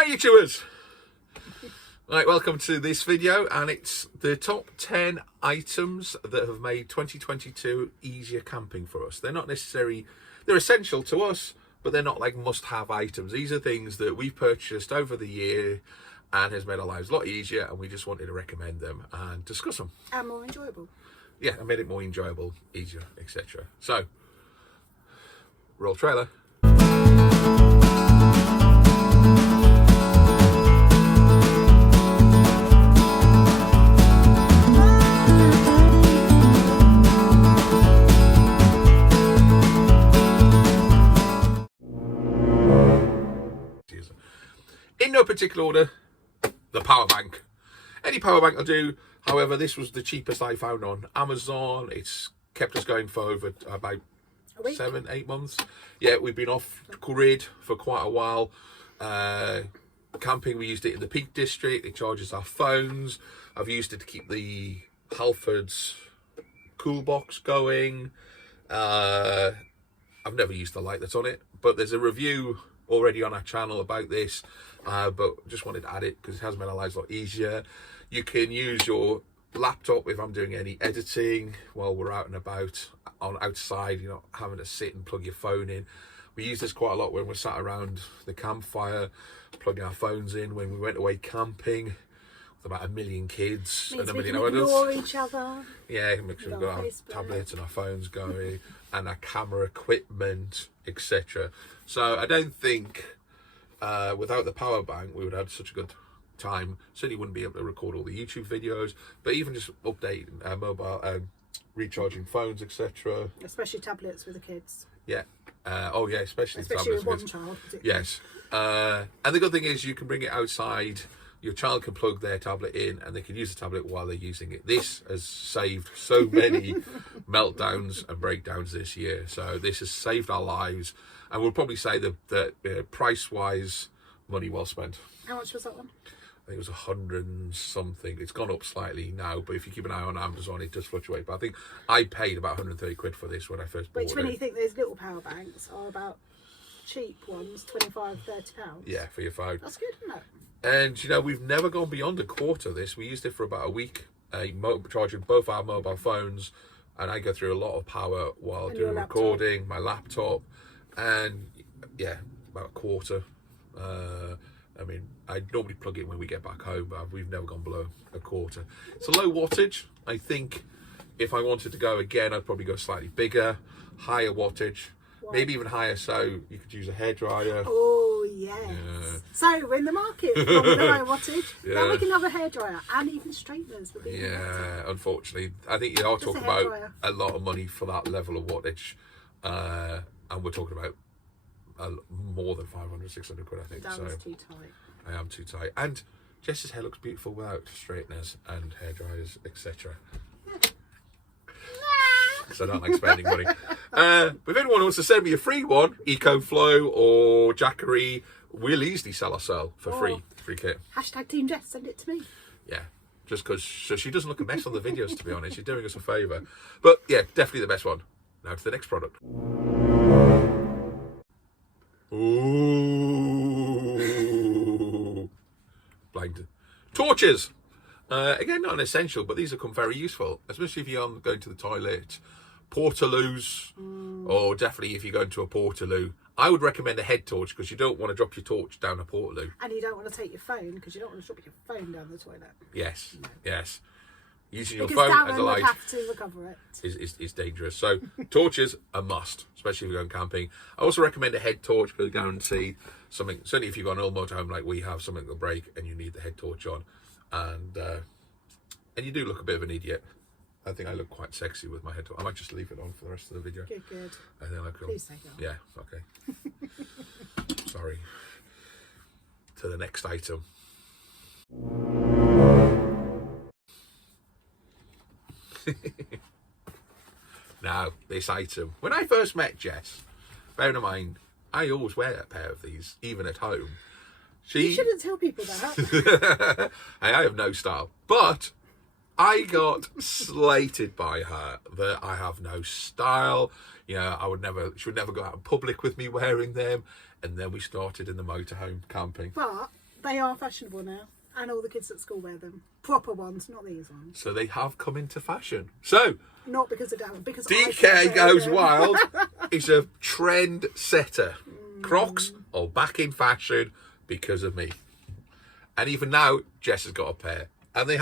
Hi YouTubers! Right, welcome to this video, and it's the top 10 items that have made 2022 easier camping for us. They're not necessarily, they're essential to us, but they're not like must-have items. These are things that we've purchased over the year and has made our lives a lot easier, and we just wanted to recommend them and discuss them. And more enjoyable. Yeah, and made it more enjoyable, easier, etc. So, roll trailer. In no particular order, the power bank. Any power bank will do. However, this was the cheapest I found on Amazon. It's kept us going for over about 7-8 months. Yeah, we've been off grid for quite a while. Camping, we used it in the Peak District. It charges our phones. I've used it to keep the Halfords cool box going. I've never used the light that's on it, but there's a review already on our channel about this, but just wanted to add it because it has made our lives a lot easier. You can use your laptop if I'm doing any editing while we're out and about on outside, you know, having to sit and plug your phone in. We use this quite a lot when we're sat around the campfire, plugging our phones in. When we went away camping with about 1 million kids and 1 million adults. Each other. Yeah, make sure we've got our tablets and our phones going and our camera equipment, etc. So I don't think without the power bank we would have such a good time. Certainly wouldn't be able to record all the YouTube videos, but even just update mobile, recharging phones, etc. Especially tablets with the kids. Yeah. Oh yeah, especially with one kids. child. Yes. And the good thing is you can bring it outside. Your child can plug their tablet in and they can use the tablet while they're using it. This has saved so many meltdowns and breakdowns this year. So this has saved our lives. And we'll probably say that price-wise, money well spent. How much was that one? I think it was 100 and something. It's gone up slightly now, but if you keep an eye on Amazon, it does fluctuate. But I think I paid about 130 quid for this when I first bought it. Which, when you think those little power banks are about cheap ones, 25, 30 pounds. Yeah, for your phone. That's good, isn't it? And, you know, we've never gone beyond a quarter of this. We used it for about a week, charging both our mobile phones, and I go through a lot of power while doing recording, my laptop, and, yeah, about a quarter. I mean, I normally plug it in when we get back home, but we've never gone below a quarter. It's a low wattage. I think if I wanted to go again, I'd probably go slightly bigger, higher wattage, maybe even higher, so you could use a hairdryer. Oh, yes. Yeah. So, we're in the market for the high wattage. Yeah. Now we can have a hairdryer and even straighteners. Yeah, unfortunately. I think I'll talk about a lot of money for that level of wattage. And we're talking about more than 500, 600 quid, I think. That was too tight. I am too tight. And Jess's hair looks beautiful without straighteners and hairdryers, etc. Because I don't like spending money. But if anyone wants to send me a free one, EcoFlow or Jackery, we'll easily sell ourselves for free kit. Hashtag Team Jess, send it to me. Yeah, just because so she doesn't look a mess on the videos, to be honest. She's doing us a favour. But yeah, definitely the best one. Now to the next product. Ooh. Blind. Torches. Again, not an essential, but these have come very useful, especially if you're going to the toilet, portaloos, or definitely if you're going to a portaloo. I would recommend a head torch because you don't want to drop your torch down a portaloo. And you don't want to take your phone because you don't want to drop your phone down the toilet. Yes, yes. Using your because phone as a light have to recover it. is dangerous. So torches are must, especially if you're going camping. I also recommend a head torch because guaranteed something, certainly if you've got an old motorhome like we have, something will break and you need the head torch on. And you do look a bit of an idiot. I think I look quite sexy with my head torch. I might just leave it on for the rest of the video. Good, good. And then I could, please take it off. Yeah, okay. Sorry. To the next item. Now, this item. When I first met Jess, bear in mind, I always wear a pair of these, even at home. You shouldn't tell people that. I have no style. But I got slated by her that I have no style. You know, she would never go out in public with me wearing them. And then we started in the motorhome camping. But They are fashionable now, and all the kids at school wear them. Proper ones, not these ones. So they have come into fashion. So Not because of Darren, because DK Goes Wild is a trend setter. Crocs are back in fashion because of me. And even now, Jess has got a pair. And they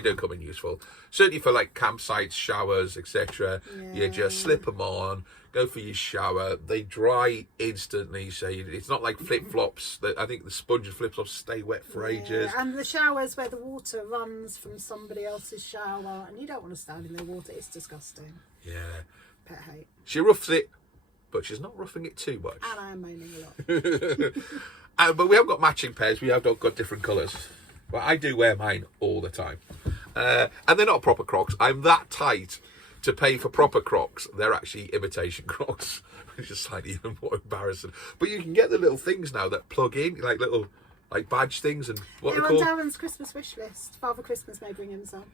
do come in useful. Certainly for like campsites, showers, etc. You just slip them on, go for your shower. They dry instantly, so it's not like flip-flops. I think the sponge and flip-flops stay wet for ages. And the showers where the water runs from somebody else's shower, and you don't want to stand in their water. It's disgusting. Yeah. Pet hate. She roughs it, but she's not roughing it too much. And I am moaning a lot. But we have got matching pairs. We have got different colours. But I do wear mine all the time. And they're not proper Crocs. I'm that tight to pay for proper Crocs. They're actually imitation Crocs, which is slightly even more embarrassing. But you can get the little things now that plug in, like little badge things and what They're they're on called. Darren's Christmas wish list. Father Christmas may bring him some.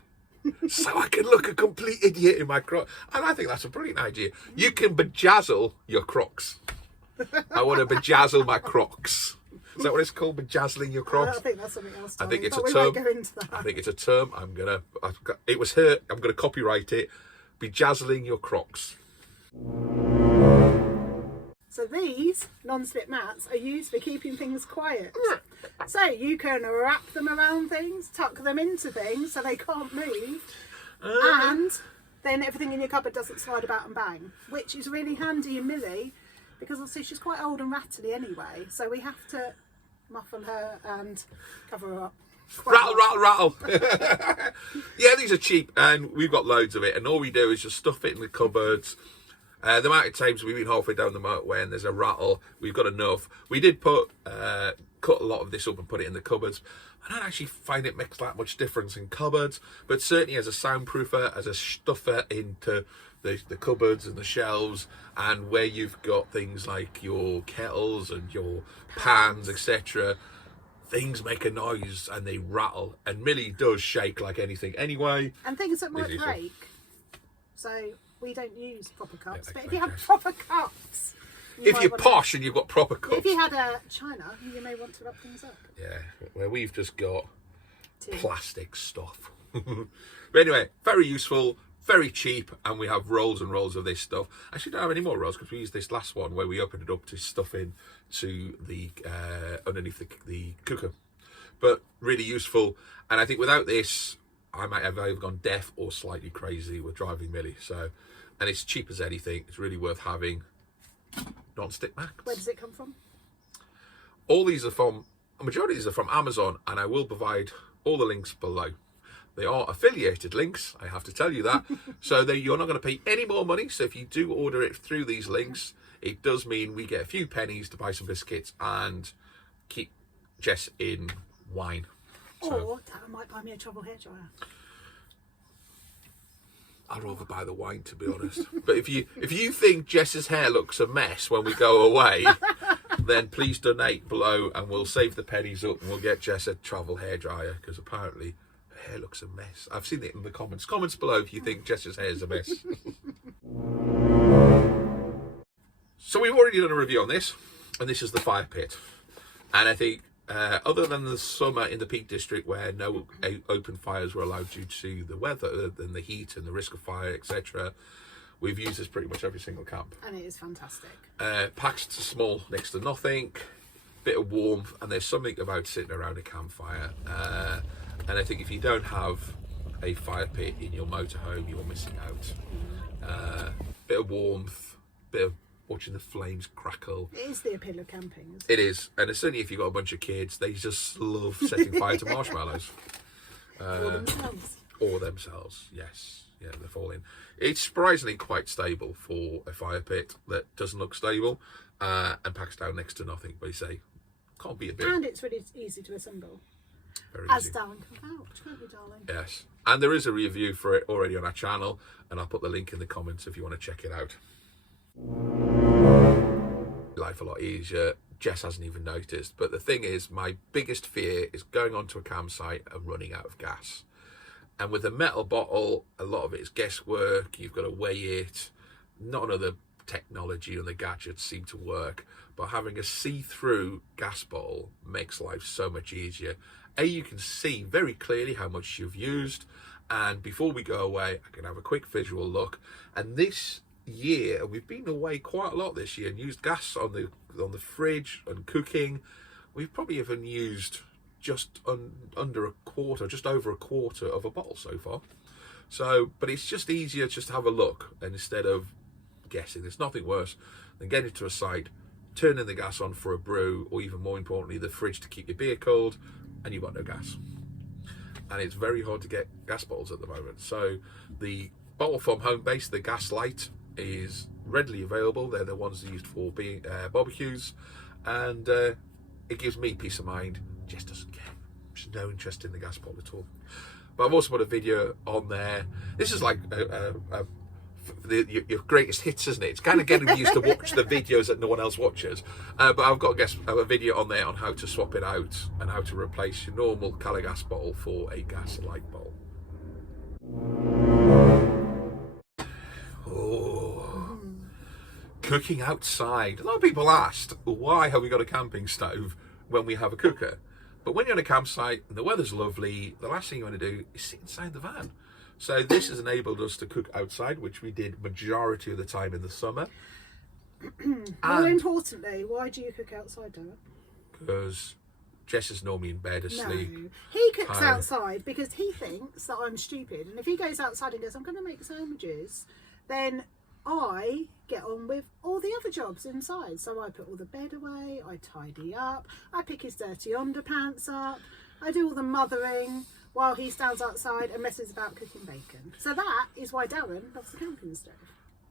So I can look a complete idiot in my Crocs. And I think that's a brilliant idea. You can bejazzle your Crocs. I want to bejazzle my Crocs. Is that what it's called? Bejazzling your Crocs? I think that's something else. I think it's a we term. won't go into that. I think it's a term. It was her. I'm gonna copyright it. Bejazzling your Crocs. So these non-slip mats are used for keeping things quiet. So you can wrap them around things, tuck them into things so they can't move, and then everything in your cupboard doesn't slide about and bang, which is really handy in Millie because obviously she's quite old and rattly anyway. So we have to muffle her and cover her up. Rattle, rattle, rattle. Yeah, these are cheap and we've got loads of it. And all we do is just stuff it in the cupboards. The amount of times we've been halfway down the motorway and there's a rattle, we've got enough. We did cut a lot of this up and put it in the cupboards. I don't actually find it makes that much difference in cupboards, but certainly as a soundproofer, as a stuffer into the cupboards and the shelves, and where you've got things like your kettles and your pans, etc. Things make a noise and they rattle, and Millie does shake like anything anyway. And things that might These are- break. So we don't use proper cups, Yeah, but if they you have break. proper cups, If might you're wanna- posh and you've got proper cups. if you had a china, you may want to wrap things up. Yeah, where we've just got Too. plastic stuff. But anyway, very useful, very cheap, and we have rolls and rolls of this stuff. Actually, don't have any more rolls because we used this last one where we opened it up to stuff in to the underneath the cooker. But really useful, and I think without this, I might have either gone deaf or slightly crazy with driving Millie. So, and it's cheap as anything. It's really worth having. Non-stick mats. Where does it come from? All these are from, a majority of these are from Amazon, and I will provide all the links below. They are affiliated links, I have to tell you that. So you're not going to pay any more money. So if you do order it through these links, it does mean we get a few pennies to buy some biscuits and keep Jess in wine. Or Darren might buy me a travel hairdryer. I'd rather buy the wine, to be honest. But if you think Jess's hair looks a mess when we go away, then please donate below and we'll save the pennies up and we'll get Jess a travel hairdryer, because apparently her hair looks a mess. I've seen it in the comments. Comments below if you think Jess's hair is a mess. So we've already done a review on this, and this is the fire pit. And I think other than the summer in the Peak District where no open fires were allowed due to the weather and the heat and the risk of fire, etc., we've used this pretty much every single camp. And it is fantastic. Packed to small, next to nothing, bit of warmth, and there's something about sitting around a campfire. And I think if you don't have a fire pit in your motorhome, you're missing out. Bit of warmth, bit of watching the flames crackle. It is the appeal of camping, isn't It is, and certainly if you've got a bunch of kids, they just love setting fire to marshmallows. it? For themselves. Or themselves, yes. Yeah, they're falling. It's surprisingly quite stable for a fire pit that doesn't look stable and packs down next to nothing. But you say, can't be a bit. And it's really easy to assemble. Very As easy. Darren can vouch, can't we, darling? Yes. And there is a review for it already on our channel, and I'll put the link in the comments if you want to check it out. Life a lot easier. Jess hasn't even noticed. But the thing is, my biggest fear is going onto a campsite and running out of gas. And with a metal bottle, a lot of it is guesswork. You've got to weigh it. Not another technology and the gadgets seem to work, but having a see-through gas bottle makes life so much easier. You can see very clearly how much you've used, and before we go away, I can have a quick visual look. And this year, we've been away quite a lot this year and used gas on the fridge and cooking. We've probably even used just under a quarter, just over a quarter of a bottle so far. So, but it's just easier just to have a look, and instead of guessing, there's nothing worse than getting to a site, turning the gas on for a brew, or even more importantly, the fridge to keep your beer cold, and you've got no gas. And it's very hard to get gas bottles at the moment. So the bottle from Homebase, the Gas Light, is readily available. They're the ones used for barbecues, and it gives me peace of mind. Just doesn't care. There's no interest in the gas bottle at all. But I've also put a video on there. This is like your greatest hits, isn't it? It's kind of getting used to watch the videos that no one else watches. But I've got a video on there on how to swap it out and how to replace your normal colour gas bottle for a gas light bottle. Oh, cooking outside. A lot of people asked, why have we got a camping stove when we have a cooker? But when you're on a campsite and the weather's lovely, the last thing you want to do is sit inside the van. So this has enabled us to cook outside, which we did majority of the time in the summer. More importantly, why do you cook outside, Darren? Because Jess is normally in bed asleep. No, he cooks outside because he thinks that I'm stupid. And if he goes outside and goes, I'm going to make sandwiches, then I get on with all the other jobs inside. So I put all the bed away, I tidy up, I pick his dirty underpants up, I do all the mothering while he stands outside and messes about cooking bacon. So that is why Darren loves the camping stove.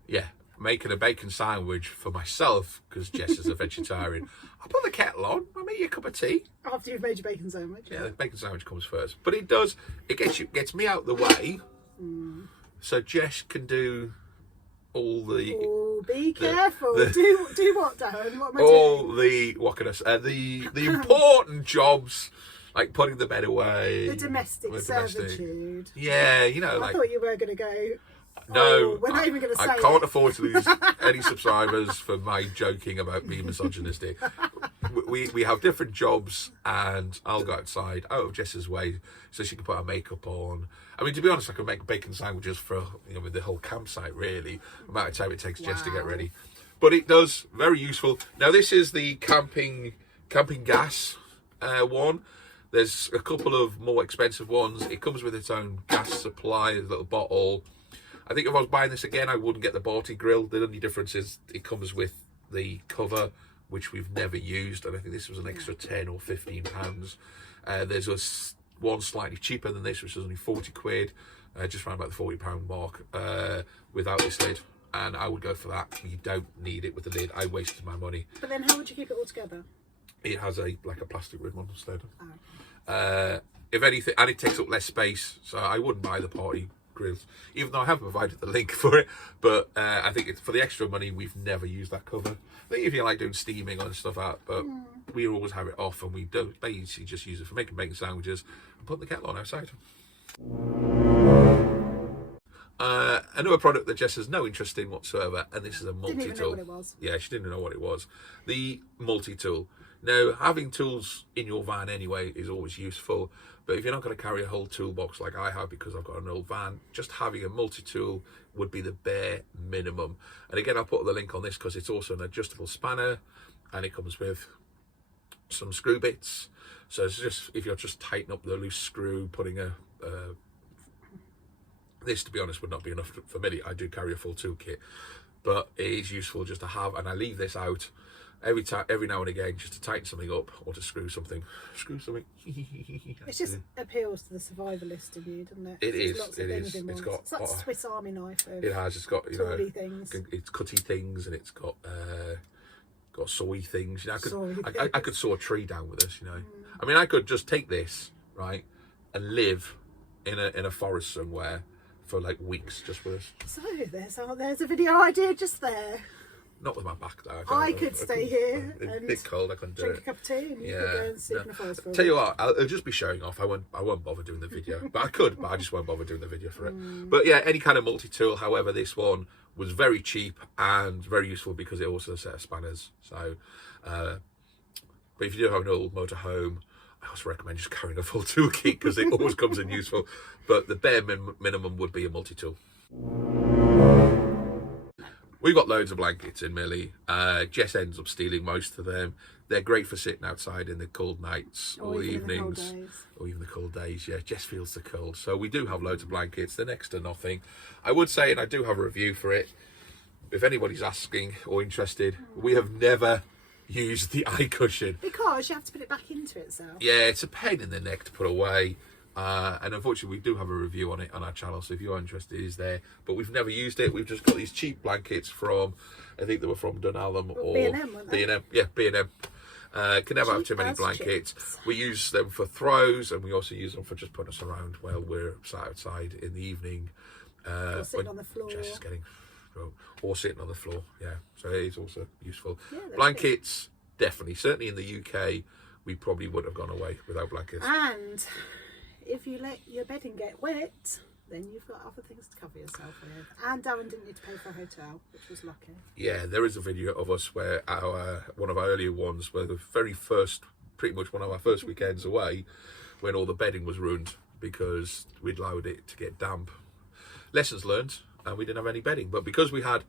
Yeah, making a bacon sandwich for myself because Jess is a vegetarian. I put the kettle on, I make you a cup of tea. After you've made your bacon sandwich. Yeah, the bacon sandwich comes first. But it gets me out the way, so Jess can do all the... Oh, be careful. Do what, Darren? What am I doing? What can I say? The important jobs, like putting the bed away. The domestic servitude. Yeah, you know, I thought you were going to go... No, we're not even going to say I can't afford to lose any subscribers for my joking about being misogynistic. We have different jobs, and I'll go outside, out of Jess's way, so she can put her makeup on. I mean, to be honest, I could make bacon sandwiches for, with the whole campsite, really. The amount of time it takes Jess to get ready. But it does, very useful. Now, this is the Campingaz one. There's a couple of more expensive ones. It comes with its own gas supply, a little bottle. I think if I was buying this again, I wouldn't get the Barty grill. The only difference is it comes with the cover, which we've never used, and I think this was an extra £10 or £15. There's one slightly cheaper than this, which is only 40 quid, just around about the £40 mark, without this lid. And I would go for that. You don't need it with the lid. I wasted my money. But then how would you keep it all together? It has a plastic rim on instead. Oh, okay. If anything, and it takes up less space, so I wouldn't buy the Party grills, even though I have provided the link for it. But I think for the extra money, we've never used that cover. I think if you like doing steaming and stuff out, but we always have it off, and we don't basically just use it for making bacon sandwiches and put the kettle on outside. Another product that Jess has no interest in whatsoever, and this is a Multitool. Didn't even know what it was. Yeah, she didn't know what it was. The Multitool. Now, having tools in your van anyway is always useful, but if you're not going to carry a whole toolbox like I have because I've got an old van, just having a Multitool would be the bare minimum. And again, I'll put the link on this because it's also an adjustable spanner, and it comes with some screw bits. So it's just, if you're just tightening up the loose screw, putting this, to be honest, would not be enough for me. I do carry a full toolkit, but it is useful just to have, and I leave this out every now and again just to tighten something up or to screw something. It just appeals to the survivalist in you, doesn't it? It is. Lots of things in It's one. got. It's like a Swiss Army knife. It has. It's got things. It's cutty things, and it's got sawy things. You know, I Sawy could saw a tree down with this. You know, I mean, I could just take this right and live in a forest somewhere for like weeks just with this. So there's a video idea just there. Not with my back though. I could stay here It's a and bit cold. I couldn't do drink it. a cup of tea and you could go and sleep in the forest for a Tell you week. what, I'll just be showing off. I won't bother doing the video, but I could, but I just won't bother doing the video for it. But yeah, any kind of multi-tool. However, this one was very cheap and very useful because it also has a set of spanners. So, but if you do have an old motorhome, I also recommend just carrying a full tool kit because it always comes in useful. But the bare minimum would be a multi-tool. We've got loads of blankets in Millie. Jess ends up stealing most of them. They're great for sitting outside in the cold nights or evenings. Or even the cold days. Yeah, Jess feels the cold. So we do have loads of blankets. They're next to nothing. I would say, and I do have a review for it, if anybody's asking or interested, we have never used the eye cushion. Because you have to put it back into itself. Yeah, it's a pain in the neck to put away. And unfortunately, we do have a review on it on our channel, so if you're interested, it's there. But we've never used it. We've just got these cheap blankets from, I think they were from Dunelm or B&M, weren't they? B&M. Yeah, B&M. Can never have Cheap too many as blankets. chips. We use them for throws, and we also use them for just putting us around while we're sat outside in the evening. Or sitting when on the floor. Jess is getting, or sitting on the floor. Yeah, so it is also useful. Yeah, they're Blankets, definitely. Certainly in the UK, we probably would have gone away without blankets. And if you let your bedding get wet, then you've got other things to cover yourself with. And Darren didn't need to pay for a hotel, which was lucky. Yeah, there is a video of us where one of our earlier ones, where the very first, pretty much one of our first weekends away, when all the bedding was ruined because we'd allowed it to get damp. Lessons learned, and we didn't have any bedding. But because we had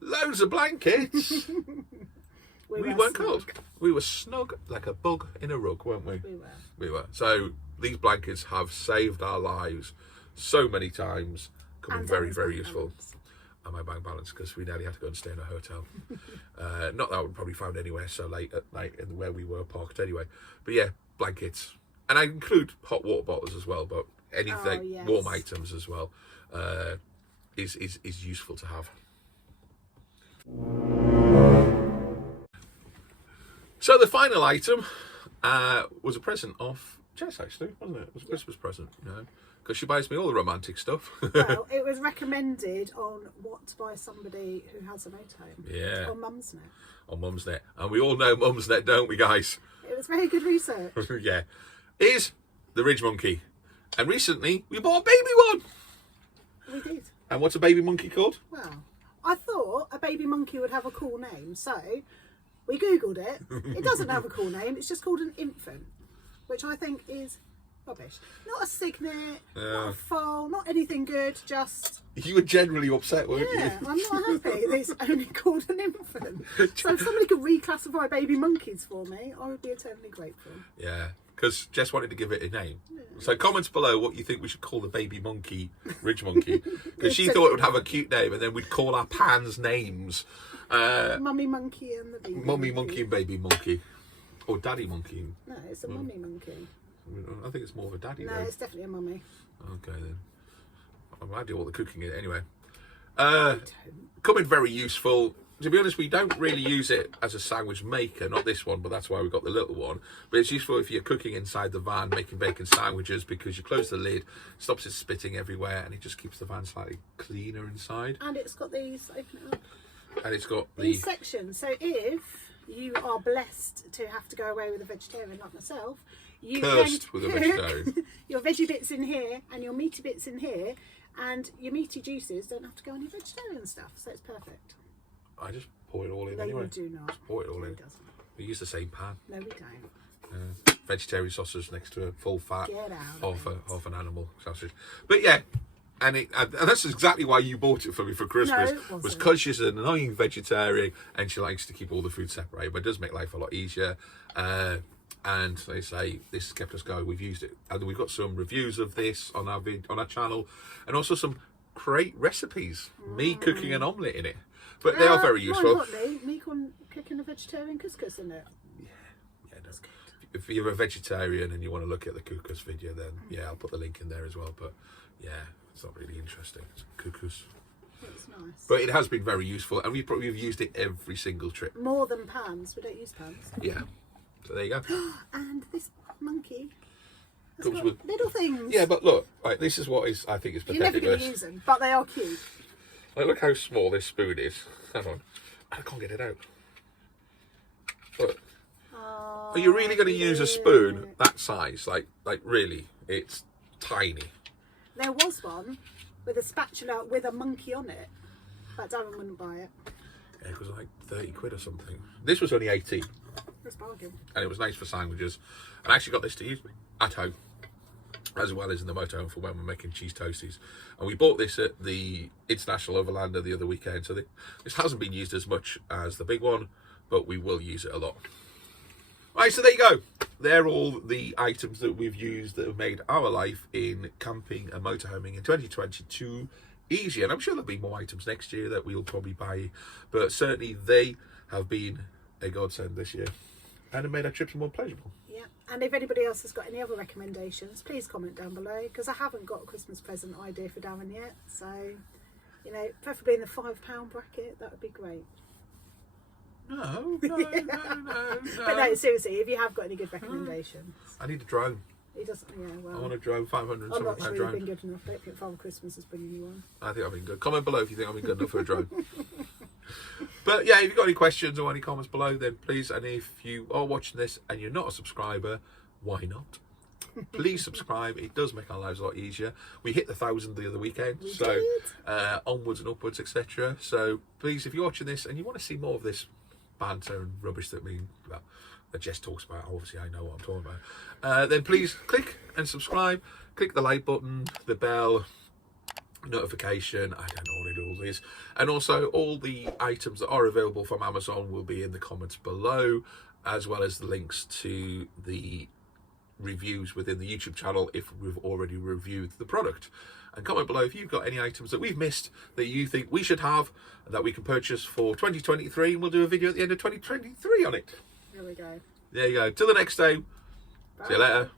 loads of blankets, we weren't cold. We were snug like a bug in a rug, weren't we? We were. So these blankets have saved our lives so many times, coming And very, Darren's very bank useful. balance. And my bank balance, because we nearly had to go and stay in a hotel. Not that I would probably found anywhere so late at night in where we were parked anyway. But yeah, blankets. And I include hot water bottles as well, but anything, yes. warm items as well, is useful to have. So the final item was a present of Jess, actually, wasn't it? It was a Christmas present, you know, because she buys me all the romantic stuff. Well, it was recommended on what to buy somebody who has a motorhome. Yeah. On Mumsnet. On Mumsnet. And we all know Mumsnet, don't we, guys? It was very good research. Yeah. Is the Ridge Monkey. And recently, we bought a baby one. We did. And what's a baby monkey called? Well, I thought a baby monkey would have a cool name, so we Googled it. It doesn't have a cool name, it's just called an infant, which I think is rubbish. Not a signet, not a foal, not anything good, just... You were generally upset, weren't Yeah, you? I'm not happy that it's only called an infant. So if somebody could reclassify baby monkeys for me, I would be eternally grateful. Yeah, because Jess wanted to give it a name. So comments below what you think we should call the baby monkey, Ridge Monkey. Because she thought it would have a cute name, and then we'd call our pans names. Mummy monkey and the baby Mummy monkey and baby monkey. Or daddy monkey. No, it's a mummy monkey. I think it's more of a daddy No, though. it's definitely a mummy. Okay then. I might do all the cooking in it anyway. Don't. Coming very useful. To be honest, we don't really use it as a sandwich maker, not this one, but that's why we got the little one. But it's useful if you're cooking inside the van, making bacon sandwiches, because you close the lid, stops it spitting everywhere, and it just keeps the van slightly cleaner inside. And it's got these, open it up, And it's got these sections. So if you are blessed to have to go away with a vegetarian like myself, you Cursed can with a cook vegetarian. your veggie bits in here and your meaty bits in here, and your meaty juices don't have to go on your vegetarian stuff. So it's perfect. I just pour it all in No, anyway. you do not. Just pour it all No, in. it doesn't. We use the same pan. No, we don't. Vegetarian sausage next to a full fat Get out half an animal sausage. But yeah, and that's exactly why you bought it for me for Christmas. No, it wasn't. Was because she's an annoying vegetarian and she likes to keep all the food separated, but it does make life a lot easier. And they say this has kept us going. We've used it, and we've got some reviews of this on our channel, and also some great recipes. Me cooking an omelette in it, but they are very More useful. importantly, me cooking a vegetarian couscous in it. Yeah, no. If you're a vegetarian and you want to look at the couscous video, then yeah, I'll put the link in there as well. But yeah, it's not really interesting. It's couscous. It's nice. But it has been very useful, and we've used it every single trip. More than pans. We don't use pans. Yeah. So there you go. And this monkey has Comes got with- little things. Yeah, but look, right, this is what I think is You're never pathetic. going to use them, but they are cute. Like, look how small this spoon is. Hang on. I can't get it out. But Oh, are you really going to use a spoon that size? Like really, it's tiny. There was one with a spatula with a monkey on it, but Darren wouldn't buy it. Yeah, it was like 30 quid or something. This was only 18. It's a bargain. And it was nice for sandwiches. And I actually got this to use at home, as well as in the motorhome for when we're making cheese toasties. And we bought this at the International Overlander the other weekend. So this hasn't been used as much as the big one, but we will use it a lot. Right, so there you go. They're all the items that we've used that have made our life in camping and motorhoming in 2022 easier. And I'm sure there'll be more items next year that we'll probably buy. But certainly they have been a godsend this year and have made our trips more pleasurable. Yeah, and if anybody else has got any other recommendations, please comment down below, because I haven't got a Christmas present idea for Darren yet. So, you know, preferably in the £5 bracket, that would be great. No. But no, seriously, if you have got any good recommendations. I need a drone. He doesn't, yeah, well. I want a drone, 500 and I'm not something sure pound you've drone. been good enough. I don't think Father Christmas is bringing you one. I think I've been good. Comment below if you think I've been good enough for a drone. But yeah, if you've got any questions or any comments below, then please, and if you are watching this and you're not a subscriber, why not? Please subscribe. It does make our lives a lot easier. We hit the 1,000 the other weekend, We so did. onwards and upwards, etc. So please, if you're watching this and you want to see more of this banter and rubbish that Jess talks about, obviously I know what I'm talking about, then please click and subscribe. Click the like button, the bell, notification, I don't know what it all is, and also all the items that are available from Amazon will be in the comments below, as well as the links to the reviews within the YouTube channel if we've already reviewed the product. And comment below if you've got any items that we've missed that you think we should have that we can purchase for 2023, and we'll do a video at the end of 2023 on it. There we go. There you go. Till the next time. Bye. See you later.